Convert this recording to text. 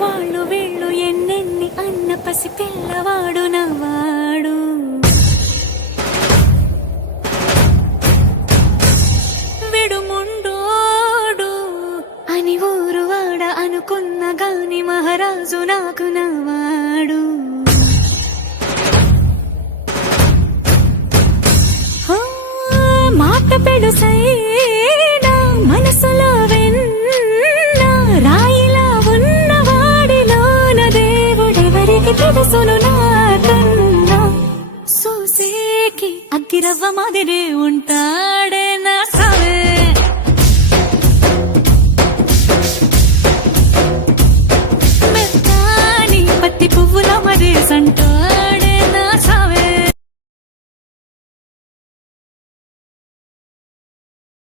వాళ్ళు వీళ్ళు ఎన్నెన్ని అన్న పసి పిల్లవాడు నవ్వాడు. విడుముండోడు అని ఊరు వాడ అనుకున్న గాని మహారాజు నాకు నవ్వాడు. మాట పెడుసైనా మనసులో వెన్న రాయిలా ఉన్నవాడిలోన దేవుడెవరికి తెలుసును నాకన్నా. సూసేకి అగ్గిరవ్వ మాదిరే